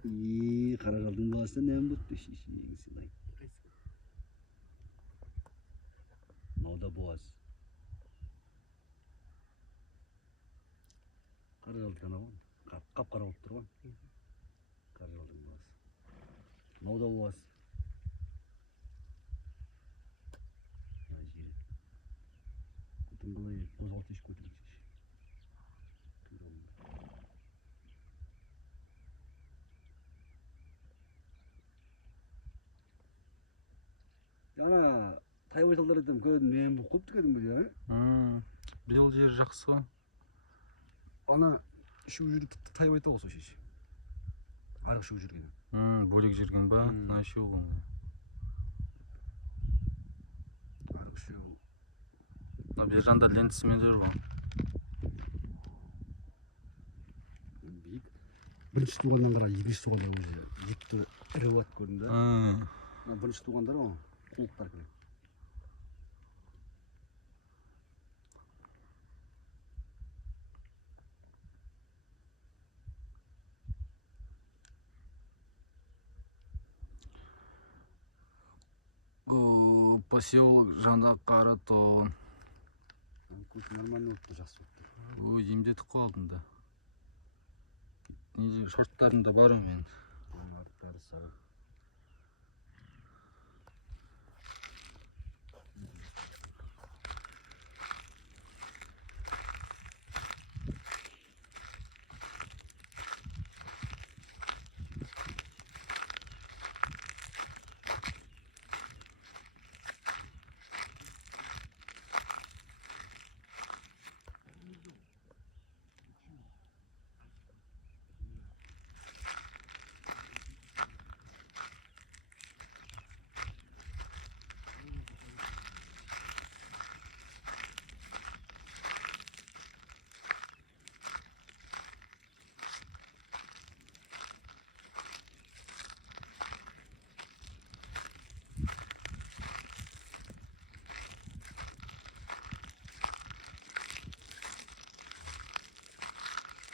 Каражалдын баасында неме болупту силай. Нода боаз. Каражалдын абы. Капкара болуп турган. Каражалдын баасы. Нода боаз. Тыңгылай козгалтыш көтүрүп. Ана тайбай салдар этем көбүн мен бу кылып дегенби же? Бил жер жаксы го. Ана шу жүрүп тайбай та болсо шеш. Арык шу жүргөн. Бөлек жүргөн ба? Мына шу. Арык шу. Мына бер жанда лентасы менен жүргөн. Бик. Биринчи туугандан кара экинчи туугандар уже эки рыбат көрдүм да. Биринчи туугандар о, кулуктар келет. Поселок Жандакары тоон. Көз нормально болупту, жакшы болупту. Эмдетип калдым да. Шорттарымда бар мен.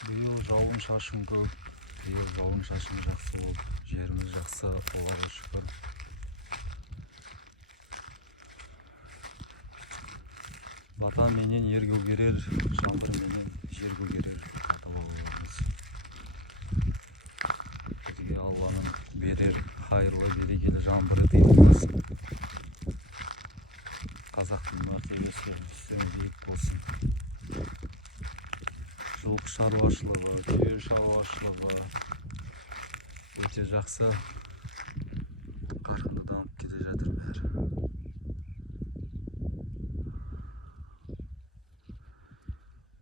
Быйыл жауын шашын көп. Быйыл жауын шашын жакшы болду. Жерimiz жакшы, Аллага шүкүр. Бата менен ер көгерер, жамбыр менен жер көгерер. Ата-бабаларыбыз. Бизге Алланын берер хайырлы берекелі жамбыры дейт болсын. Казактын мәртебеси биік болсын. Жылкы шаруашылыгы, түйөр шаруашылыгы өте жакшы. Каркынды дамып кете жатыр баары.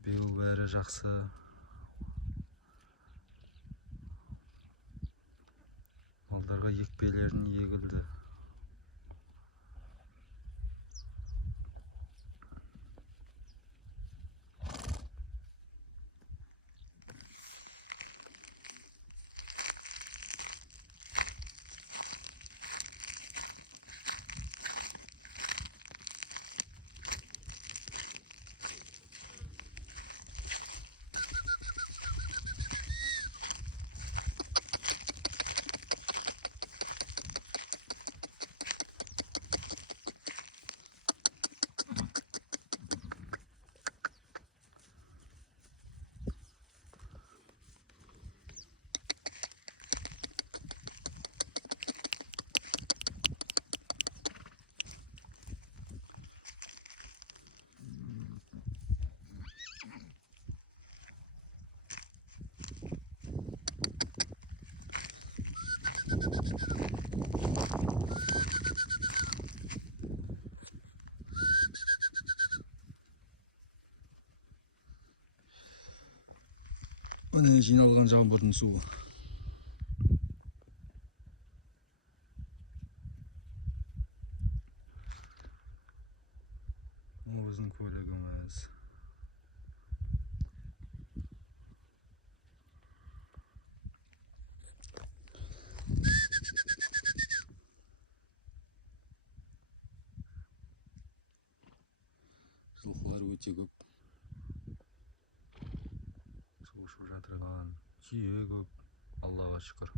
Быйыл баары жакшы. Малдарга екпелерин егилди. Мына жиналган жамбырдын суы. Бул биздин көйлөгүбүз. Жылкылар өтө көп. Сушуп жатырган, чүйө көп. Аллага шүкүр.